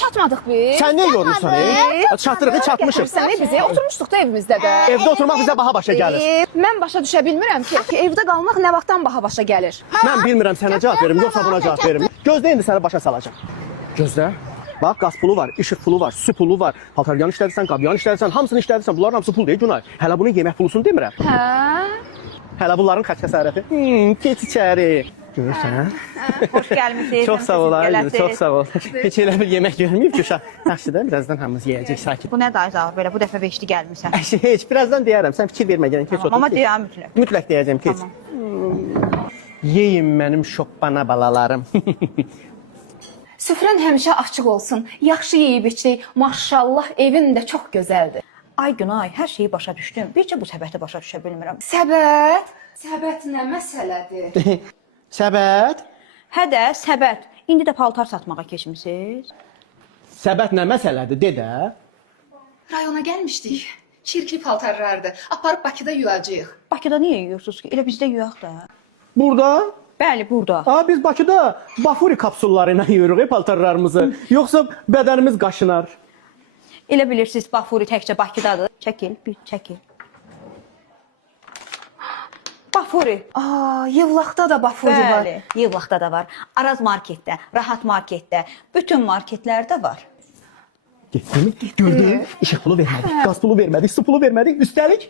Çatmadıq biz. Sən niyə yormuşsan? Çatdırıq, çatmışıq. Sən ne bizə? Oturmuşduq da evimizdə də. Evdə oturmaq bizə baha başa gəlir. Mən başa düşə bilmirəm ki, evdə qalmaq nə vaxtdan baha başa gəlir. Mən bilmirəm sənə cavab verim, yoxsa buna cavab verim. Gözlə indi səni başa salacağım. Gözlə. Bax, qaz pulu var, işıq pulu var, su pulu var. Paltaryan işlədirsən, qabyan işlədirsən, hamısını işlədirsən. Bunların hamısı pul deyil, Günay. Hələ bunun yemək pulusunu demirəm. Hə? Hələ bunların xətt xəsarəti. Keç içəri. Görürsən? Xoş gəlmisiniz. Çox sağ ol, Aygül, çox sağ ol. Heç elə bir yemək görməyib ki, uşaq. Yaxşıdır, birazdan hamımız yeyəcək, sakit. Bu nə dayı belə bu dəfə beşli gəlmisən. Heç, birazdan deyərəm. Sən fikir vermə, gəlin, keç otur. Amma deyəm mütləq. Mütləq deyəcəm, keç. Yeyin mənim şoppana balalarım. Süfrən həmişə açıq olsun. Yaxşı yeyib içdik. Maşallah, evin də çox gözəldir. Ay Günay, hər şeyi başa düşdüm. Bircə bu səbəti başa düşə bilmirəm. Səbət? Səbət nə məsələdir? Səbət? Hə də, səbət. İndi də paltar satmağa keçmisiniz? Səbət nə məsələdir, de də. Rayona gəlmişdik. Çirkli paltarlardı. Aparıb Bakıda yuyacağıq. Bakıda niyə yiyorsunuz ki? Elə bizdə yuyaq da. Burada? Bəli, burada. Biz Bakıda Bafuri kapsulları ilə yuyuruq paltarlarımızı. Yoxsa bədənimiz qaşınar. Elə bilirsiniz, Bafuri təkcə Bakıdadır. Çəkil, bir çəkil. Bafuri. Yevlaxda da Bafuri var. Bəli, Yevlaxda da var. Araz marketdə, Rahat marketdə, bütün marketlərdə var. Getdin, gördün, işıq pulu vermədik, qaz pulu vermədik, su pulu vermədik. Üstəlik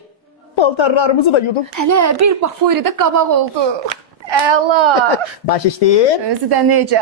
paltarlarımızı da yudum. Hələ bir Bafuridə qabaq oldu. Əla. Baş işləyir. Özü də necə?